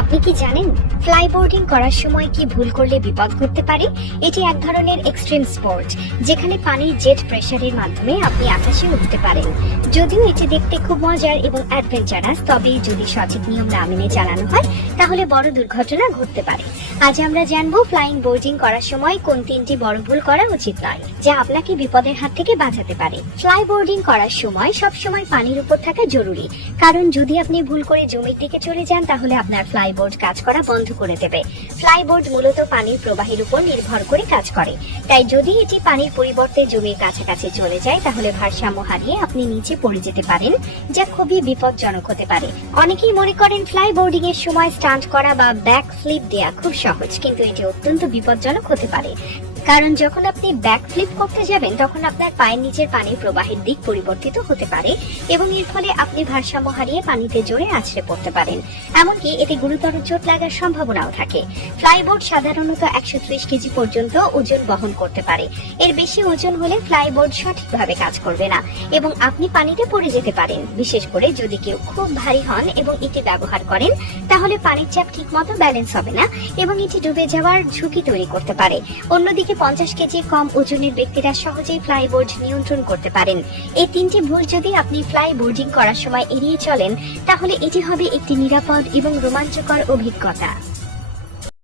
আপনি কি জানেন ফ্লাই বোর্ডিং করার সময় কি ভুল করলে বিপদ ঘটতে পারে? এটি এক ধরনের এক্সট্রিম স্পোর্ট যেখানে পানির জেট প্রেসারের মাধ্যমে আপনি আকাশে উঠতে পারেন। যদিও এটি দেখতে খুব মজার এবং অ্যাডভেঞ্চারাস, তবে যদি সঠিক নিয়ম না মেনে চালানো হয় তাহলে বড় দুর্ঘটনা ঘটতে পারে। আজ আমরা জানবো ফ্লাইং বোর্ডিং করার সময় কোন তিনটি বড় ভুল করা উচিত নয়, যা আপনাকে বিপদের হাত থেকে বাঁচাতে পারে। ফ্লাই বোর্ডিং করার সময় সব সময় পানির উপর থাকা জরুরি, কারণ যদি আপনি ভুল করে জমির দিকে চলে যান তাহলে আপনার ফ্লাইবোর্ড কাজ করা বন্ধ করে দেবে। ফ্লাইবোর্ড মূলত পানির প্রবাহের উপর নির্ভর করে কাজ করে, তাই যদি এটি পানির পরিবর্তে জমির কাছাকাছি চলে যায় তাহলে ভারসাম্য হারিয়ে আপনি নিচে পড়ে যেতে পারেন, যা খুবই বিপজ্জনক হতে পারে। অনেকেই মনে করেন ফ্লাই বোর্ডিং এর সময় স্টান্ট করা বা ব্যাক ফ্লিপ দেয়া খুব সহজ, কিন্তু এটি অত্যন্ত বিপজ্জনক হতে পারে। কারণ যখন আপনি ব্যাক ফ্লিপ করতে যাবেন তখন আপনার পায়ের নিচের পানির প্রবাহের দিক পরিবর্তিত হতে পারে এবং এর ফলে আপনি ভারসাম্য হারিয়ে পানিতে জোরে আছড়ে পড়তে পারেন। এমনকি এতে গুরুতর চোট লাগার সম্ভাবনাও থাকে। ফ্লাইবোর্ড সাধারণত 130 কেজি পর্যন্ত ওজন বহন করতে পারে। এর বেশি ওজন হলে ফ্লাইবোর্ড সঠিকভাবে কাজ করবে না এবং আপনি পানিতে পড়ে যেতে পারেন। বিশেষ করে যদি কেউ খুব ভারী হন এবং এটি ব্যবহার করেন তাহলে পানির চাপ ঠিকমতো ব্যালেন্স হবে না এবং এটি ডুবে যাওয়ার ঝুঁকি তৈরি করতে পারে। অন্যদিকে 50 কেজির কম ওজনের ব্যক্তিরা সহজেই ফ্লাইবোর্ড নিয়ন্ত্রণ করতে পারেন। এই তিনটি ভুল যদি আপনি ফ্লাই বোর্ডিং করার সময় এড়িয়ে চলেন তাহলে এটি হবে একটি নিরাপদ এবং রোমাঞ্চকর অভিজ্ঞতা।